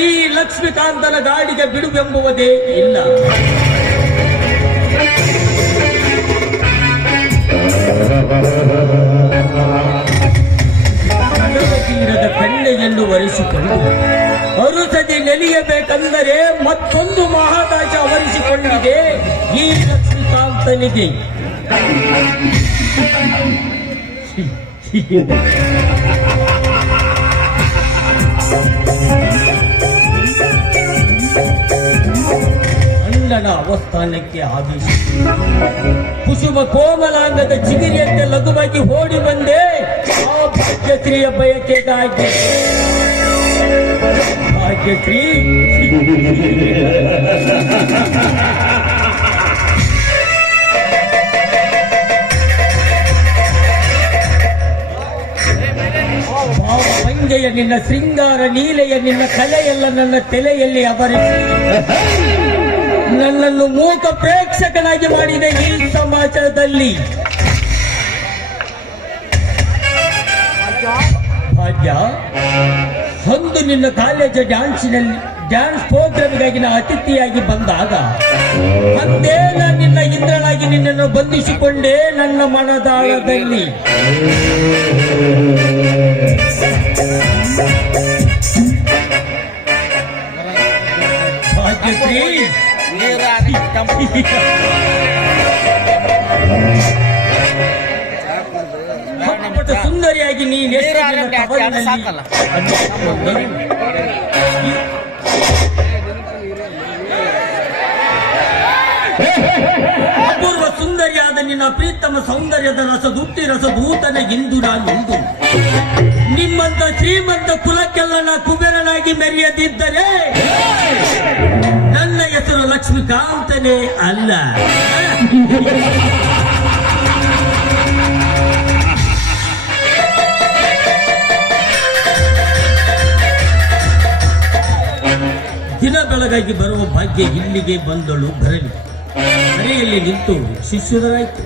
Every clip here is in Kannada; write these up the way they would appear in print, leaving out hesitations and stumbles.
ಈ ಲಕ್ಷ್ಮೀಕಾಂತನ ಗಾಡಿಗೆ ಬಿಡುವೆಂಬುವುದೇ ಇಲ್ಲ. ಕಡಲ ತೀರದ ಕಣ್ಣೆಯನ್ನು ಒರೆಸಿಕೊಂಡು ಅರುಸದಿ ನೆಲೆಯಬೇಕೆಂದರೆ ಮತ್ತೊಂದು ಮಹಾಕಾಶ ಅವರಿಸಿಕೊಂಡಿದೆ ಈ ಲಕ್ಷ್ಮೀಕಾಂತನಿಗೆ. ಅಣ್ಣನ ಅವಸ್ಥಾನಕ್ಕೆ ಆದೇಶ ಕುಸುಮ ಕೋಮಲಾಂಗದ ಚಿಗಿರಿಯಂತೆ ಲಘುವಾಗಿ ಓಡಿ ಬಂದೆ ಆ ಭಾಗ್ಯಶ್ರೀಯ ಬಯಕೆಗಾಗಿ. ಭಾಗ್ಯಶ್ರೀ ಸಂಜೆಯ ನಿನ್ನ ಶೃಂಗಾರ ನೀಲೆಯ ನಿನ್ನ ಕಲೆಯೆಲ್ಲ ನನ್ನ ತಲೆಯಲ್ಲಿ ಅವರಿಸಿ ನನ್ನನ್ನು ಮೂಕ ಪ್ರೇಕ್ಷಕನಾಗಿ ಮಾಡಿದೆ ಈ ಸಮಾಜದಲ್ಲಿ. ಭಾಗ್ಯ, ಒಂದು ನಿನ್ನ ಕಾಲೇಜ್ ಡ್ಯಾನ್ಸ್ ಪ್ರೋಗ್ರಾಮ್ಗಾಗಿ ನಾ ಅತಿಥಿಯಾಗಿ ಬಂದಾಗ ಅಂದೇ ನಾನು ನಿನ್ನ ಇಂದ್ರನಾಗಿ ನಿನ್ನನ್ನು ಬಂಧಿಸಿಕೊಂಡೆ ನನ್ನ ಮನದಾಳದಲ್ಲಿ. ಭಾಗ್ಯಶ್ರೀ ಸುಂದರಿಯಾಗಿ ನೀನು ಅಪೂರ್ವ ಸುಂದರಿಯಾದ ನಿನ್ನ ಪ್ರೀತಮ ಸೌಂದರ್ಯದ ರಸದೂತನ ಇಂದು ನಾನಿಂದು ನಿಮ್ಮಂತ ಶ್ರೀಮಂತ ಕುಲಕ್ಕೆಲ್ಲ ನಾ ಕುಬೇರನಾಗಿ ಮೆರೆಯದಿದ್ದರೆ ನನ್ನ ಹೆಸರು ಲಕ್ಷ್ಮೀಕಾಂತನೇ ಅಲ್ಲ. ದಿನ ಬೆಳಗಾಗಿ ಬರುವ ಭಾಗ್ಯ ಇಲ್ಲಿಗೆ ಬಂದಳು ಭರಣಿ. ಮನೆಯಲ್ಲಿ ನಿಂತು ಶಿಷ್ಯರಾಯಿತು.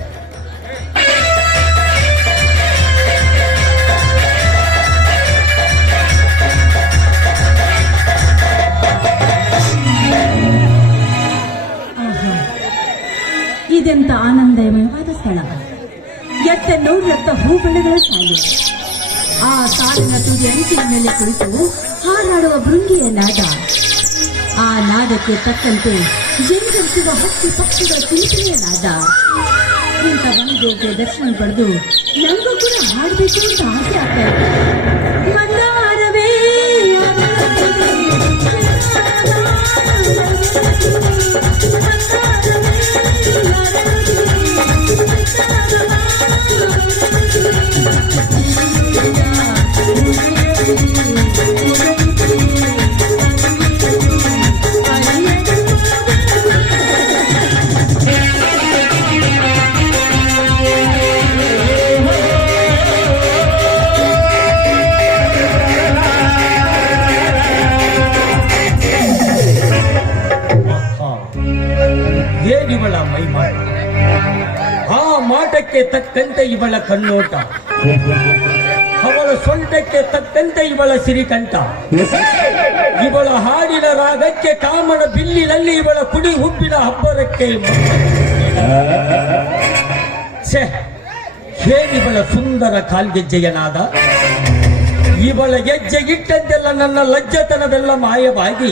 ಇದೆಂತ ಆನಂದಮಯವಾದ ಸ್ಥಳ. ಎತ್ತ ನೋಡ್ರತ್ತ ಹೂಬೆಳೆಗಳ ಸಾಲು. ಆ ಸಾಲಿನ ತುದಿ ಅಂಚಿನ ಮೇಲೆ ಕುಳಿತು ಹಾರಾಡುವ ಭೃಂಗಿಯ ನಾದ. ಆ ನಾದಕ್ಕೆ ತಕ್ಕಂತೆ ಜಂಗರಿಸುವ ಹಕ್ಕಿ ಪಕ್ಷಿಗಳ ಚಿಂತನೆಯ ನಾದ. ಇಂಥ ವನದೇವತೆ ದರ್ಶನ ಪಡೆದು ನಂಗೂ ಕೂಡ ಹಾಡಬೇಕು ಅಂತ ಆಸೆ ಆಗ್ತಾ ಇತ್ತು. ಮಂದಾರವೇ ಏನಿವಳ ಮೈಮಾಟ, ಆ ಮಾಟಕ್ಕೆ ತಕ್ಕಂತೆ ಇವಳ ಕಣ್ಣೋಟ, ಅವಳ ಸೊಂಟಕ್ಕೆ ತಕ್ಕಂತೆ ಇವಳ ಸಿರಿಕಂಠ, ಇವಳ ಹಾಡಿನ ರಾಗಕ್ಕೆ ಕಾಮನ ಬಿಲ್ಲಿನಲ್ಲಿ ಇವಳ ಕುಡಿ ಹುಬ್ಬಿನ ಹಬ್ಬರಕ್ಕೆ ಏನಿವಳ ಸುಂದರ ಕಾಲ್ಗೆಜ್ಜೆಯನಾದ. ಇವಳ ಗೆಜ್ಜೆ ಇಟ್ಟಂತೆಲ್ಲ ನನ್ನ ಲಜ್ಜತನವೆಲ್ಲ ಮಾಯವಾಗಿ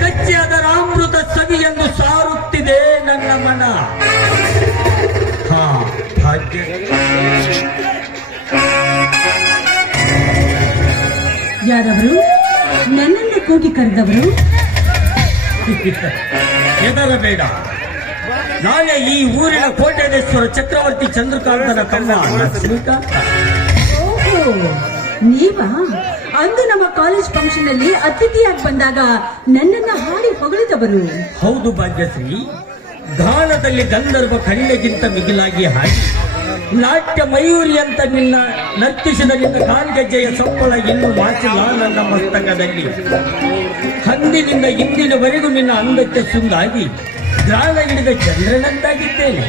ಕಚ್ಚೆಯಾದ ಅಮೃತ ಸವಿಯನ್ನು ಸಾರುತ್ತಿದೆ ನನ್ನ ಮನ. ಭಾಗ್ಯ ಯಾರವರು? ನನ್ನನ್ನು ಕೂಗಿ ಕರೆದವರು? ಹೆದರಬೇಡ, ನಾನೇ ಈ ಊರಿನ ಕೋಟೇಶ್ವರ ಚಕ್ರವರ್ತಿ ಚಂದ್ರಕಾಂತನ ಕಮ್ಮ ಲಕ್ಷ್ಮೀಕಾಂತ. ಓಹೋ, ನೀವಾ? ಅಂದು ನಮ್ಮ ಕಾಲೇಜ್ ಫಂಕ್ಷನ್ ಅಲ್ಲಿ ಅತಿಥಿಯಾಗಿ ಬಂದಾಗ ನನ್ನನ್ನ ಹಾಡಿ ಹೊಗಳಿದವರು. ಹೌದು ಭಾಗ್ಯಶ್ರೀ, ಗಾನದಲ್ಲಿ ಗಂಧರ್ವ ಕಣ್ಣೆಗಿಂತ ಮಿಗಿಲಾಗಿ ಹಾಡಿ ನಾಟ್ಯ ಮಯೂರಿ ಅಂತ ನಿನ್ನ ನರ್ತಿಸಿದ ನಿನ್ನ ಕಾಲ್ಗೆಜ್ಜೆಯ ಸಂಬಳ ಇನ್ನೂ ಮಾಸಿಲ್ಲ ನನ್ನ ಮಸ್ತಕದಲ್ಲಿ. ಅಂದಿನಿಂದ ಇಂದಿನವರೆಗೂ ನಿನ್ನ ಅಂದಕ್ಕೆ ಸುಂದಾಗಿ ಗಾನ ಹಿಡಿದ ಚಂದ್ರನಂತಾಗಿದ್ದೇನೆ.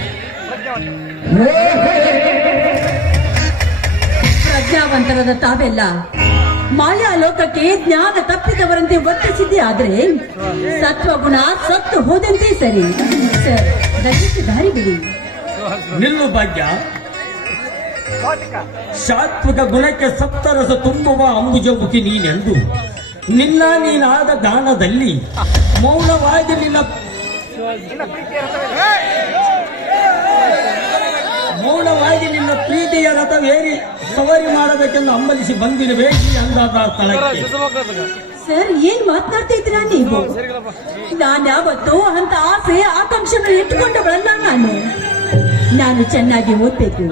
ಪ್ರಜ್ಞಾವಂತರಾದ ತಾವೆಲ್ಲ ಮಾಯಾ ಲೋಕಕ್ಕೆ ಜ್ಞಾನ ತಪ್ಪಿದವರಂತೆ ವರ್ತಿಸಿದ್ದೆ ಆದ್ರೆ ಸತ್ವಗುಣ ಸತ್ತು ಹೋದಂತೆ ಸರಿ. ಸರ್, ದಯವಿಟ್ಟು ದಾರಿ ಬಿಡಿ. ನಿಲ್ಲು ಭಾಗ್ಯ. ಸಾತ್ವಿಕ ಗುಣಕ್ಕೆ ಸಪ್ತರಸ ತುಂಬುವ ಅಂಬುಜಮುಖಿ ನೀನೆಂದು ನೀನಾದ ಗಾನದಲ್ಲಿ ಮೌನವಾಗಿ ನಿನ್ನ ಪ್ರೀತಿಯ ರಥವೇರಿ ಸವಾರಿ ಮಾಡಬೇಕೆಂದು ಹಂಬಲಿಸಿ ಬಂದಿರುವೆ ಈ ಅಂದಾದ ಸ್ಥಳಕ್ಕೆ. ಸರ್, ಏನ್ ಮಾತನಾಡ್ತಾ ಇದ್ದೀರಾ ನೀವು? ನಾನ್ಯಾವತ್ತೂ ಅಂತ ಆಸೆ ಆಕಾಂಕ್ಷೆಯನ್ನು ಇಟ್ಟುಕೊಂಡವಳಲ್ಲ. ನಾನು ಚೆನ್ನಾಗಿ ಓದ್ಬೇಕು,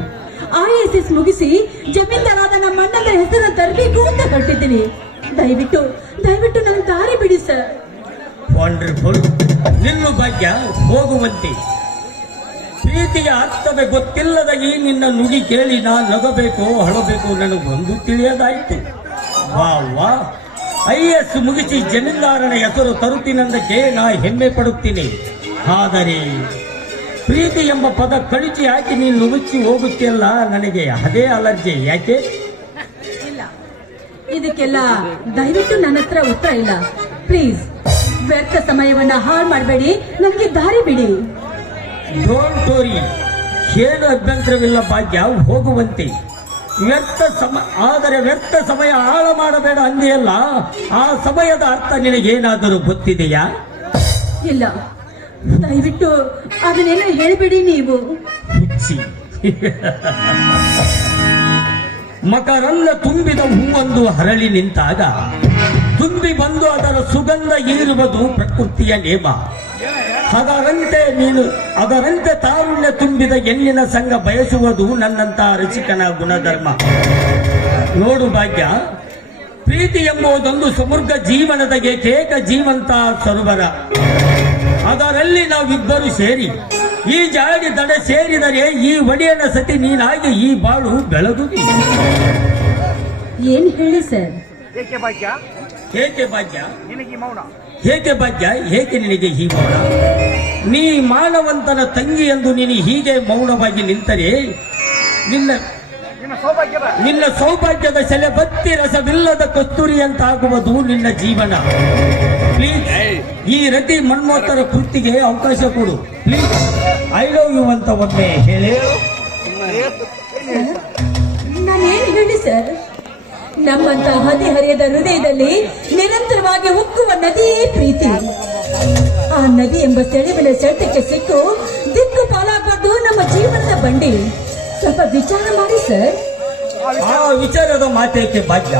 IAS ಮುಗಿಸಿ ಜಮೀನ್ದಾರಾದ ನಮ್ಮ ಅಣ್ಣನ ಹೆಸರು ತರಬೇಕು ಅಂತ ಹೊರಟಿದ್ದೀನಿ. ದಯವಿಟ್ಟು ನನ್ನ ದಾರಿ ಬಿಡಿ ಸರ್. ವಂಡರ್ಫುಲ್. ನಿಲ್ಲು ಭಾಗ್ಯ, ಹೋಗುವಂತೆ. ಪ್ರೀತಿಯ ಅರ್ಥವೇ ಗೊತ್ತಿಲ್ಲದ ಈ ನಿನ್ನ ನುಡಿ ಕೇಳಿ ನಾ ನಗಬೇಕು ಹಳಬೇಕು ನನಗೊಂದು ತಿಳಿಯದಾಯಿತು. ವಾ IAS ಮುಗಿಸಿ ಜಮೀನ್ದಾರನ ಹೆಸರು ತರುತ್ತೀನಂದಕ್ಕೆ ನಾ ಹೆಮ್ಮೆ ಪಡುತ್ತೀನಿ. ಆದರೆ ಪ್ರೀತಿ ಎಂಬ ಪದ ಕಳಿಚಿ ಹಾಕಿ ನೀನು ನುಗ್ಗಿ ಹೋಗುತ್ತಿಲ್ಲ, ನನಗೆ ಅದೇ ಅಲರ್ಜಿ. ಯಾಕೆ? ಇಲ್ಲ, ಇದಕ್ಕೆಲ್ಲ ದಯವಿಟ್ಟು ನನ್ನ ಹತ್ರ ಉತ್ತರ ಇಲ್ಲ. ಪ್ಲೀಸ್, ವ್ಯರ್ಥ ಸಮಯವನ್ನ ಹಾಳು ಮಾಡಬೇಡಿ, ನನಗೆ ದಾರಿ ಬಿಡಿ. ಡೋಂಟ್ ವರಿ, ಏನು ಅಭ್ಯಂತರವಿಲ್ಲ ಭಾಗ್ಯ, ಹೋಗುವಂತೆ. ಆದರೆ ವ್ಯರ್ಥ ಸಮಯ ಹಾಳು ಮಾಡಬೇಡ ಅಂದೆಯಲ್ಲ, ಆ ಸಮಯದ ಅರ್ಥ ನಿನಗೇನಾದರೂ ಗೊತ್ತಿದೆಯಾ? ಇಲ್ಲ, ದಯವಿಟ್ಟು ಅದನ್ನೇನೋ ಹೇಳ್ಬಿಡಿ ನೀವು. ಮಕರಂದ ತುಂಬಿದ ಹೂವೊಂದು ಹರಳಿ ನಿಂತಾಗ ತುಂಬಿ ಬಂದು ಅದರ ಸುಗಂಧ ಹೀರುವುದು ಪ್ರಕೃತಿಯ ನೇಮ. ಅದರಂತೆ ತಾರುಣ್ಯ ತುಂಬಿದ ಹೆಣ್ಣಿನ ಸಂಘ ಬಯಸುವುದು ನನ್ನಂತ ರಸಿಕನ ಗುಣಧರ್ಮ. ನೋಡು ಭಾಗ್ಯ, ಪ್ರೀತಿ ಎಂಬುದೊಂದು ಸಮೃದ್ಧ ಜೀವನದ ಏಕೈಕ ಜೀವಂತ ಸರೋವರ. ಅದರಲ್ಲಿ ನಾವಿಬ್ಬರು ಸೇರಿ ಈ ಜಾಡಿ ದಡ ಸೇರಿದರೆ ಈ ಒಡೆಯನ ಸತಿ ನೀನಾಗಿ ಈ ಬಾಳು ಬೆಳೆದು. ಏನ್ ಹೇಳಿ ಸರ್? ಏಕೆ ಭಾಗ್ಯ? ಏಕೆ ಭಾಗ್ಯ? ಏಕೆ ನಿನಗೆ ಈ ಮೌನ? ನೀ ಮಾನವಂತನ ತಂಗಿ ಎಂದು ನೀನು ಹೀಗೆ ಮೌನವಾಗಿ ನಿಂತರೆ ನಿನ್ನ ಸೌಭಾಗ್ಯದ ಸೆಲೆ ಬತ್ತಿ ರಸವಿಲ್ಲದ ಕಸ್ತೂರಿಯಂತಾಗುವುದು ನಿನ್ನ ಜೀವನ. ಪ್ಲೀಸ್, ಈ ರತಿ ಮನ್ಮೋತ್ತರ ಕೃತಿಗೆ ಅವಕಾಶ ಕೊಡು ಪ್ಲೀಸ್. ಐ ಲವ್ ಯು ಅಂತ ಒಮ್ಮೆ ಹೇಳಿ. ನಾನೇನು ಹೇಳಿ ಸರ್? ನಮ್ಮಂತ ಹದಿಹರಿಯದ ಹೃದಯದಲ್ಲಿ ನಿರಂತರವಾಗಿ ಉಕ್ಕುವ ನದಿಯೇ ಪ್ರೀತಿ. ಆ ನದಿ ಎಂಬ ಸೆಳೆವಿನ ಸೆಳೆತಕ್ಕೆ ಸಿಕ್ಕು ದಿಕ್ಕು ಪಾಲಾಗಬಾರ್ದು ನಮ್ಮ ಜೀವನದ ಬಂಡಿ. ಸ್ವಲ್ಪ ವಿಚಾರ ಮಾಡಿ ಸರ್. ಆ ವಿಚಾರದ ಮಾತೇಕೆ ಭಾಗ್ಯ?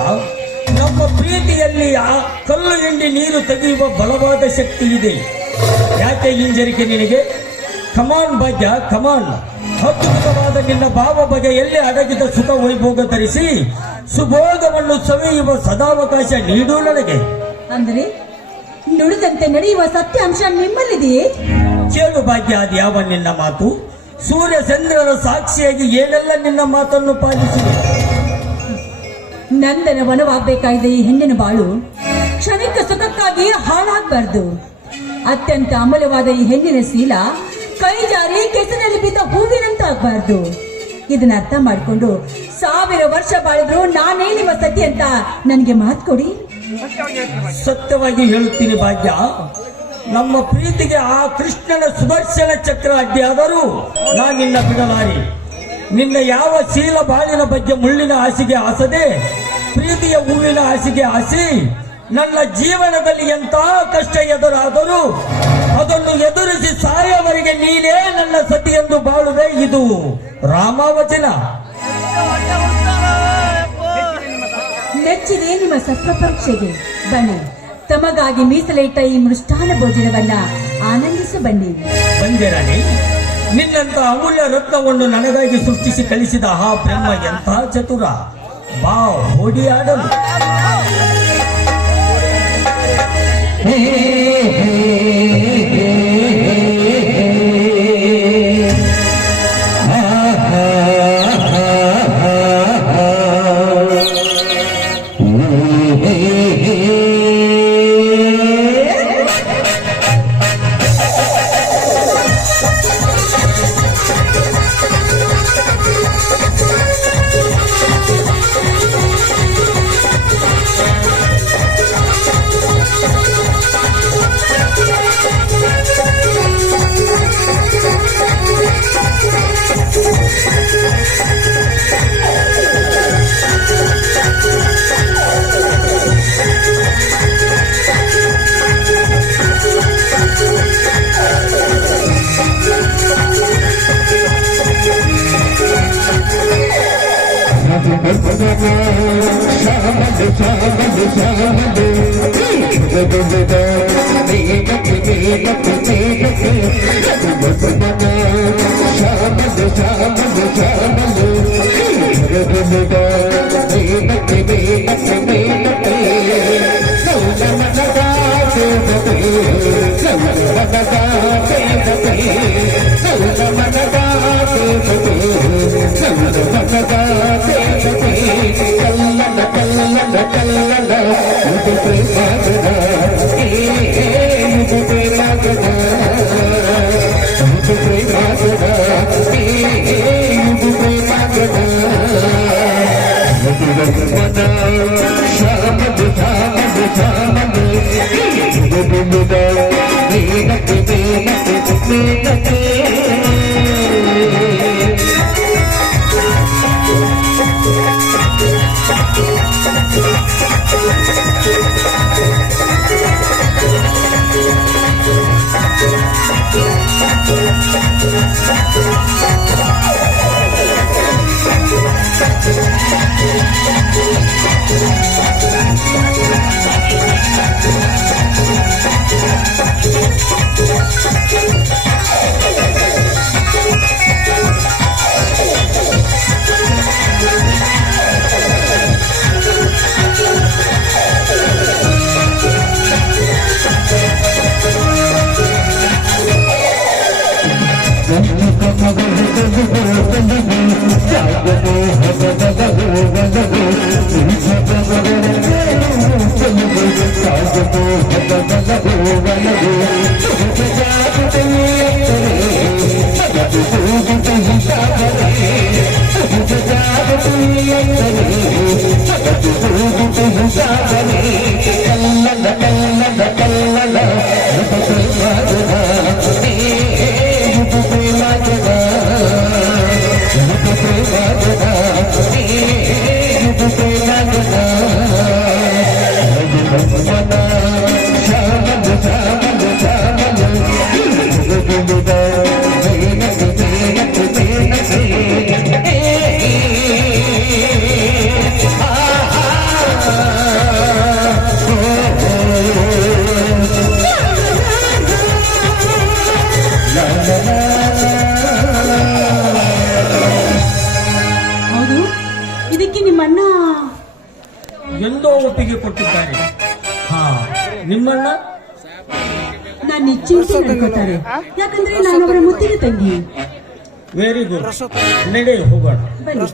ನಮ್ಮ ಪ್ರೀತಿಯಲ್ಲಿ ಆ ಕಲ್ಲು ಹಿಂಡಿ ನೀರು ತೆಗೆಯುವ ಬಲವಾದ ಶಕ್ತಿ ಇದೆ. ಯಾಕೆ ಹಿಂಜರಿಕೆ ನಿನಗೆ? ಕಮಾನ್ ಭಾಗ್ಯ, ಕಮಾನ್. ಅದ್ಭುತವಾದ ನಿನ್ನ ಭಾವ ಬಗೆಯಲ್ಲಿ ಅಡಗಿದ ಸುಖ ವೈಭೋಗ ಧರಿಸಿ ಸುಭೋಗವನ್ನು ಸವಿಯುವ ಸದಾವಕಾಶ ನೀಡು ನನಗೆ. ಅಂದ್ರೆ ನುಡಿದಂತೆ ನಡೆಯುವ ಸತ್ಯಾಂಶ ನಿಮ್ಮಲ್ಲಿದೆಯೇ? ಕೇಳು ಭಾಗ್ಯ, ಅದು ಯಾವ ನಿನ್ನ ಮಾತು? ಸೂರ್ಯ ಚಂದ್ರರ ಸಾಕ್ಷಿಯಾಗಿ ಏನೆಲ್ಲ ನಿನ್ನ ಮಾತನ್ನು ಪಾಲಿಸಿದೆ. ನಂದನ ವನವಾಗಬೇಕಾಗಿದೆ ಈ ಹೆಣ್ಣಿನ ಬಾಳು. ಕ್ಷಣಿಕ ಸುಖಕ್ಕಾಗಿ ಹಾಳಾಗಬಾರ್ದು. ಅತ್ಯಂತ ಅಮೂಲ್ಯವಾದ ಈ ಹೆಣ್ಣಿನ ಶೀಲ ಕೈ ಜಾರಿ ಕೆಸರಲ್ಲಿ ಬಿದ್ದ ಹೂವಿನಂತಾಗಬಾರ್ದು. ಇದನ್ನ ಅರ್ಥ ಮಾಡಿಕೊಂಡು 1000 ವರ್ಷ ಬಾಳಿದ್ರು ನಾನೇ ನಿಮ್ಮ ಸತಿ ಅಂತ ನನಗೆ ಮಾತು ಕೊಡಿ. ಸತ್ಯವಾಗಿ ಹೇಳುತ್ತೀನಿ ಭಾಗ್ಯ, ನಮ್ಮ ಪ್ರೀತಿಗೆ ಆ ಕೃಷ್ಣನ ಸುದರ್ಶನ ಚಕ್ರ ಅಡ್ಡಿಯಾದರೂ ನಾನು ನಿನ್ನ ಬಿಡಲಾರಿ. ನಿನ್ನ ಯಾವ ಶೀಲ ಬಾಳಿನ ಬಗ್ಗೆ ಮುಳ್ಳಿನ ಹಾಸಿಗೆ ಆಸದೆ ಪ್ರೀತಿಯ ಹೂವಿನ ಹಾಸಿಗೆ ಆಸಿ ನನ್ನ ಜೀವನದಲ್ಲಿ ಎಂತ ಕಷ್ಟ ಎದುರಾದರೂ ಅದನ್ನು ಎದುರಿಸಿ ಸಾಯವರೆಗೆ ನೀನೇ ನನ್ನ ಸತಿ ಎಂದು ಬಾಳುವೆ. ಇದು ರಾಮವಚನ. ನೆಚ್ಚಿದೆ ನಿಮ್ಮ ಸತ್ವ ಪರೀಕ್ಷೆಗೆ ಬನ್ನಿ. ತಮಗಾಗಿ ಮೀಸಲಿಟ್ಟ ಈ ಮೃಷ್ಟಾನ ಭೋಜನವನ್ನ ಆನಂದಿಸ ಬನ್ನಿ. ಬಂದಿರಲಿ. ನಿನ್ನಂತ ಅಮೂಲ್ಯ ರತ್ನವನ್ನು ನನಗಾಗಿ ಸೃಷ್ಟಿಸಿ ಕಳಿಸಿದ ಆ ಬ್ರಹ್ಮ ಎಂಥ ಚತುರ. ಬಾ ಓಡಿ ಆಡಲು. ಹೌದು, ಇದಕ್ಕೆ ನಿಮ್ಮಣ್ಣ ಎಂದೋ ಒಪ್ಪಿಗೆ ಕೊಟ್ಟಿದ್ದಾರೆ. ಹಾ, ನಿಮ್ಮಣ್ಣ ನಾನು ನಿಶ್ಚಿಂತೆ ನಡ್ಕೋತಾರೆ. ಯಾಕಂದ್ರೆ ನಾನು ಅವರ ಮುತ್ತಿನ ತಂಗಿ. ವೆರಿ ಗುಡ್, ನಡೆ ಹೋಗೋಣ. ಬನ್ನಿ.